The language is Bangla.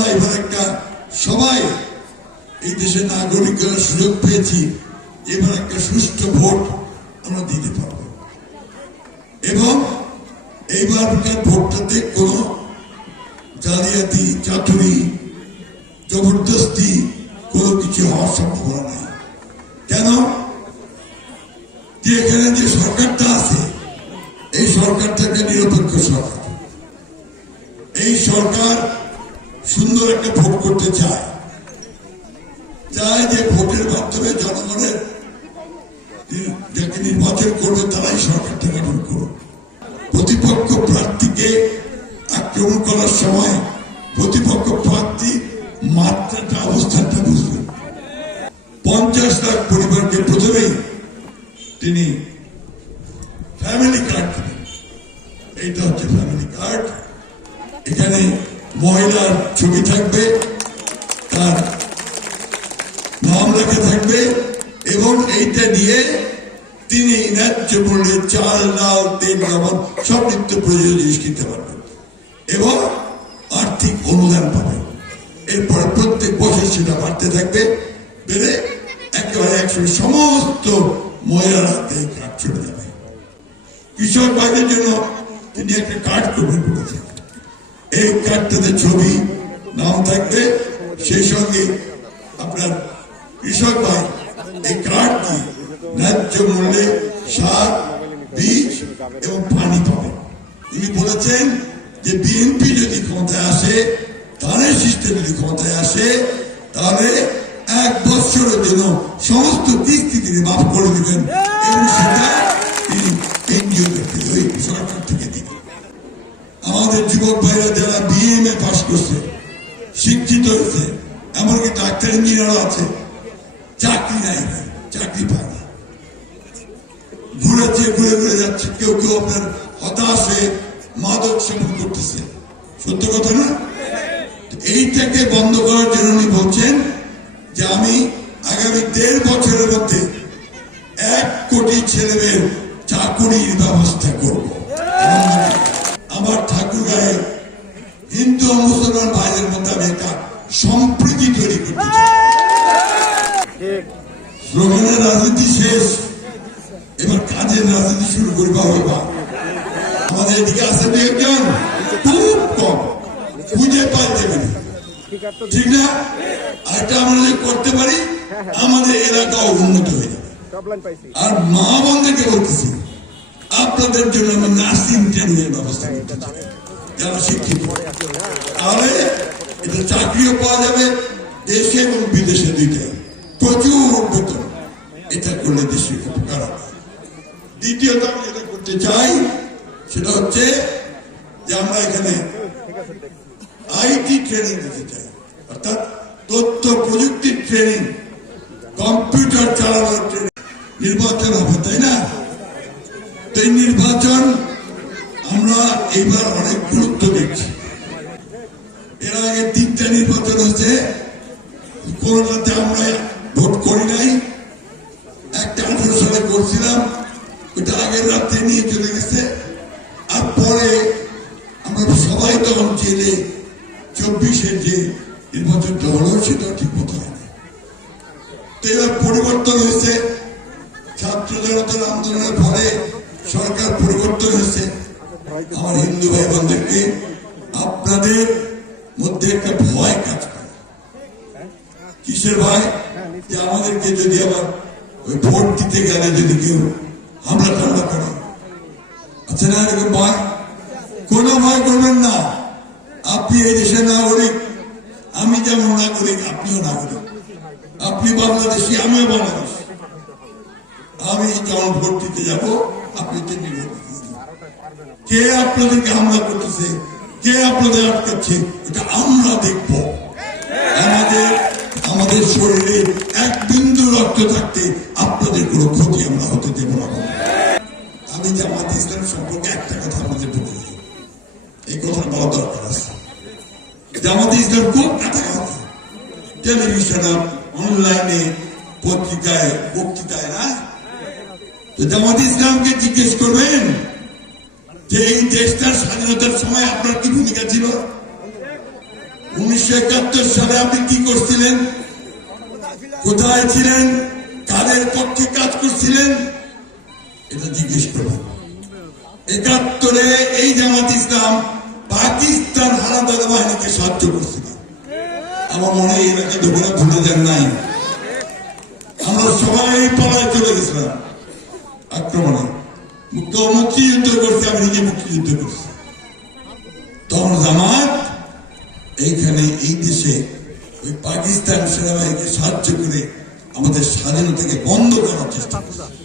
আমরা এবার একটা সবাই এই দেশের নাগরিকরা সুযোগ পেয়েছি, এবার একটা সুষ্ঠু ভোট আমরা দিতে পারব এবং এইবারকার ভোটটাতে কোনো জালিয়াতি, চাতুরি, জবরদস্তি কোনো কিছু হওয়ার সম্ভাবনা নেই। কেন? যে এখানে যে সরকারটা আছে, এই সরকারটা একটা নিরপেক্ষ সরকার। এই সরকার সুন্দর একটা ভোট করতে চায় যে ভোটের মাধ্যমে জনগণের যাকে নির্বাচন করবে তারাই সরকারটা গঠন করবে। প্রতিপক্ষ প্রার্থীকে আক্রমণ করার সময় প্রতিপক্ষ প্রার্থী মাত্রাটা, অবস্থানটা বুঝবেন। 50 লাখ পরিবারকে প্রথমেই তিনি ফ্যামিলি কার্ড দেবেন। এইটা হচ্ছে ফ্যামিলি কার্ড। এখানে মহিলার ছবি থাকবে, তার নাম লেখা থাকবে এবং এইটা দিয়ে তিনি ন্যায্য মূল্যে চাল, ডাল, তেল, লবণ সব নিত্য প্রয়োজনীয় জিনিস কিনতে পারবেন এবং আর্থিক অনুদান পাবেন। এরপরে প্রত্যেক বছর সেটা বাড়তে থাকবে, বেড়ে একেবারে একসঙ্গে সমস্ত মহিলার হাতে কার্ড চলে যাবে। কৃষক ভাইদের জন্য তিনি একটা কার্ড করবেন বলেছেন। এই কার্ডটাতে ছবি, নাম থাকবে, সেই সঙ্গে আপনার কৃষক ভাই এই কার্ড দিয়ে ন্যায্য মূল্যে সার, বীজ এবং পানি পাবেন। তিনি বলেছেন যে বিএনপি যদি ক্ষমতায় আসে, ধানের সিস্টেম যদি ক্ষমতায় আসে, তাহলে 1 বছরের জন্য সমস্ত কিস্তি তিনি মাফ করে দিবেন এবং সেটা তিনি এনজিও থেকে, ওই সরকার থেকে দিবেন। আমাদের যুবক ভাইরা যারা বিএমএ পাস করছে, শিক্ষিত হয়েছে, এমনকি ডাক্তার, ইঞ্জিনিয়ারও আছে, চাকরি নাই, চাকরি পায় না, ঘুরে ঘুরে যাচ্ছে। কেউ কেউ আপনার হতাশ হয়ে মাদক সেবন করতেছে। সত্য কথা না? এইটাকে বন্ধ করার জন্য উনি বলছেন যে আমি আগামী 1.5 বছরের মধ্যে 1 কোটি ছেলেমেয়ের চাকুরির ব্যবস্থা করব। আমার ঠাকুরগাঁয়ে হিন্দু ও মুসলমান ভাইদের মধ্যে আমি একটা সম্প্রীতি তৈরি করতে চাই। স্লোগানের রাজনীতি শেষ, এবার কাজের রাজনীতি শুরু করবা হইবা। আমাদের এদিকে আছে একজন খুব কম, খুঁজে পাওয়া যাবে না, ঠিক না? এটা আমরা যদি করতে পারি আমাদের এলাকাও উন্নত হয়ে যাবে। আর মা বোনদেরকে বলতেছি, আপনাদের জন্য আমি নার্সিং ট্রেনিং এর ব্যবস্থা করতে চাই, যারা শিক্ষিত, তাহলে এটা চাকরিও পাওয়া যাবে দেশে এবং বিদেশে দুইটাই, প্রচুর বেতন। এটা করলে দেশের উপকার হবে। দ্বিতীয়ত আমি যেটা করতে চাই সেটা হচ্ছে যে আমরা এখানে আইটি ট্রেনিং দিতে চাই, অর্থাৎ তথ্য প্রযুক্তির ট্রেনিং, কম্পিউটার চালানোর ট্রেনিং। নির্বাচন হবে, তাই না? তো এই নির্বাচন আমরা এইবার অনেক গুরুত্ব দিচ্ছি। এর আগে 3টা নির্বাচন হচ্ছে, কোনোটাতে আমরা ভোট করি নাই। একটা 18 সালে করছিলাম, ওটা আগের রাত্রে নিয়ে চলে গেছে। আর পরে আমরা সবাই তখন জেলে 24-এর যে নির্বাচনটা হলো সেটাও ঠিক মতো হয়নি। তো এবার পরিবর্তন হয়েছে, ছাত্র জনতার আন্দোলনের ফলে সরকার পরিবর্তন হয়েছে। আমার হিন্দু ভাই বোনদেরকে আপনাদের মধ্যে একটা ভয় কাজ করে। কিসের ভয়? যে আমাদেরকে যদি আবার ওই ভোট দিতে গেলে যদি কেউ হামলা টামলা করে, আচ্ছা না, এরকম ভয়? কোনো ভয় করবেন না। আপনি এই দেশের নাগরিক, আমি যেমন নাগরিক আপনিও নাগরিক। আপনি বাংলাদেশি, আমিও বাংলাদেশ। আমি যখন ভোট দিতে যাবো আপনি তেমনি ভোট দিতে যাবেন। কে আপনাদেরকে হামলা করতেছে, কে আপনাদের আটকাচ্ছে, এটা আমরা দেখব। আমাদের শরীরে 1 বিন্দু রক্ত থাকতে আপনাদের কোনো ক্ষতি আমরা হতে দেব না। আমি জামাত ইসলাম সম্পর্কে একটা কথা আপনাদের বলে দিই, এই কথা বলা দরকার আছে। জামাত ইসলাম খুব কাছাকাছি, টেলিভিশনে, অনলাইনে, পত্রিকায়, বক্তৃতায় না। তো জামাত ইসলামকে জিজ্ঞেস করবেন যে এই দেশটার স্বাধীনতার সময় আপনার কি ভূমিকা ছিল? 1971 সালে আপনি কি করছিলেন, কোথায় ছিলেন, কাদের পক্ষে কাজ করছিলেন, এটা জিজ্ঞেস করবেন। 71-এ এই জামাত ইসলাম পাকিস্তান হানাদার বাহিনীকে সাহায্য করছিল। আমার মনে হয় এলাকা ঢোকরা ভুলে যান নাই। আমরা সবাই পালায় চলে গেছিলাম আক্রমণে। মুক্তিযুদ্ধ করছে, আমি নিজে মুক্তিযুদ্ধ করছি। তখন জামাত এইখানে এই দেশে ওই পাকিস্তান সেনাবাহিনীকে সাহায্য করে আমাদের স্বাধীনতাকে বন্ধ করার চেষ্টা করছে।